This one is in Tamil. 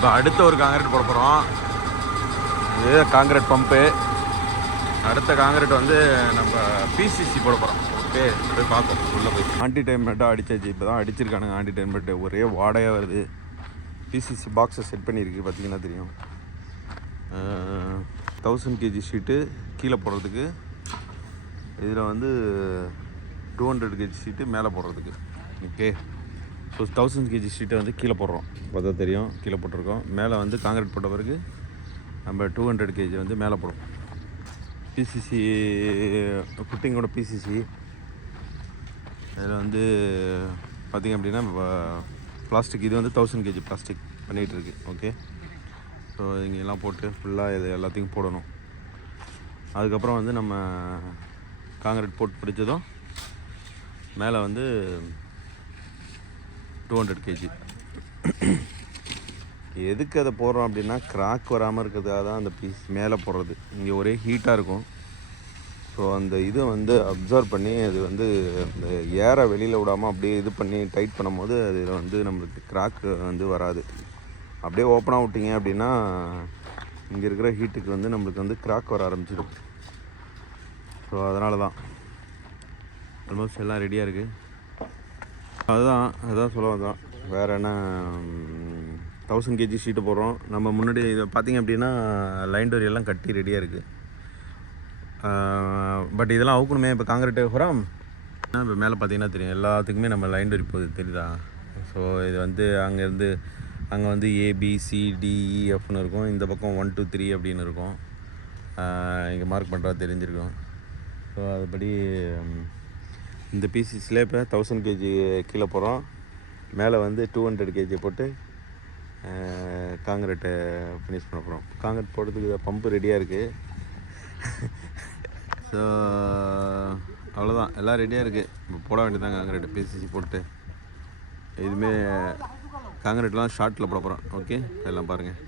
இப்போ அடுத்த ஒரு காங்கிரீட் போட போகிறோம். இது காங்கிரீட் பம்பு. அடுத்த காங்கிரீட் வந்து நம்ம பிசிசி போட போகிறோம். ஓகே, போய் பார்ப்போம். உள்ளே போய் ஆன்டி டைம் மெட்டாக அடித்தாச்சு. இப்போ தான் அடிச்சிருக்கானுங்க ஆன்டி டைம் மெட்டு. ஒரே வாடையாக வருது. பிசிசி பாக்ஸை செட் பண்ணியிருக்கு, பார்த்தீங்கன்னா தெரியும். 1000 kg ஷீட்டு கீழே போடுறதுக்கு, இதில் வந்து 200 kg ஷீட்டு மேலே போடுறதுக்கு. ஓகே, ஸோ 1000 kg ஷீட்டை வந்து கீழே போடுறோம். பார்த்தா தெரியும், கீழே போட்டிருக்கோம். மேலே வந்து காங்கிரீட் போட்ட பிறகு நம்ம 200 kg வந்து மேலே போடுறோம். பிசிசி குட்டிங்கோட பிசிசி. இதில் வந்து பார்த்திங்க அப்படின்னா பிளாஸ்டிக், இது வந்து 1000 kg பிளாஸ்டிக் பண்ணிகிட்ருக்கு. ஓகே, ஸோ இங்கெல்லாம் போட்டு ஃபுல்லாக இது எல்லாத்தையும் போடணும். அதுக்கப்புறம் வந்து நம்ம காங்கிரீட் போட்டு பிடிச்சதும் மேலே வந்து 200 kg. எதுக்கு அதை போடுறோம் அப்படின்னா, கிராக் வராமல் இருக்கிறதுக்காக தான் அந்த பீஸ் மேலே போடுறது. இங்கே ஒரே ஹீட்டாக இருக்கும். ஸோ அந்த இதை வந்து அப்சர்வ் பண்ணி அது வந்து அந்த ஏரை வெளியில் விடாமல் அப்படியே இது பண்ணி டைட் பண்ணும் போது அதில் வந்து நம்மளுக்கு கிராக் வந்து வராது. அப்படியே ஓப்பனாக விட்டிங்க அப்படின்னா இங்கே இருக்கிற ஹீட்டுக்கு வந்து நம்மளுக்கு வந்து கிராக் வர ஆரம்பிச்சிடும். ஸோ அதனால தான் ஆல்மோஸ்ட் எல்லாம் ரெடியாக இருக்குது. அதுதான் சொல்ல வந்தோம். வேறு என்ன, 1000 kg ஷீட்டு போடுறோம். நம்ம முன்னாடி இதை பார்த்திங்க அப்படின்னா லைன் டோரி எல்லாம் கட்டி ரெடியாக இருக்குது. பட் இதெல்லாம் அவுக்கணுமே. இப்போ காங்கிரீட்டு ஹுராம் இப்போ மேலே பார்த்தீங்கன்னா தெரியும், எல்லாத்துக்குமே நம்ம லைன் டோரி போகுது, தெரியுதா? ஸோ இது வந்து அங்கே வந்து ABCDEFன்னு இருக்கும். இந்த பக்கம் 1 2 3 அப்படின்னு இருக்கும். இங்கே மார்க் பண்ணுறா தெரிஞ்சிருக்கும். ஸோ அதுபடி இந்த பிசிஸில் இப்போ 1000 kg கீழே போகிறோம். மேலே வந்து 200 kg போட்டு காங்கிரீட்டை ஃபினிஷ் பண்ண போகிறோம். காங்கிரீட் போடுறதுக்கு பம்பு ரெடியாக இருக்குது. ஸோ அவ்வளோதான், எல்லாம் ரெடியாக இருக்குது. இப்போ போட வேண்டியதான் காங்கிரீட். பிசிசி போட்டு இதுவுமே காங்கிரீட்லாம் ஷார்ட்டில் போட போகிறோம். ஓகே, எல்லாம் பாருங்கள்.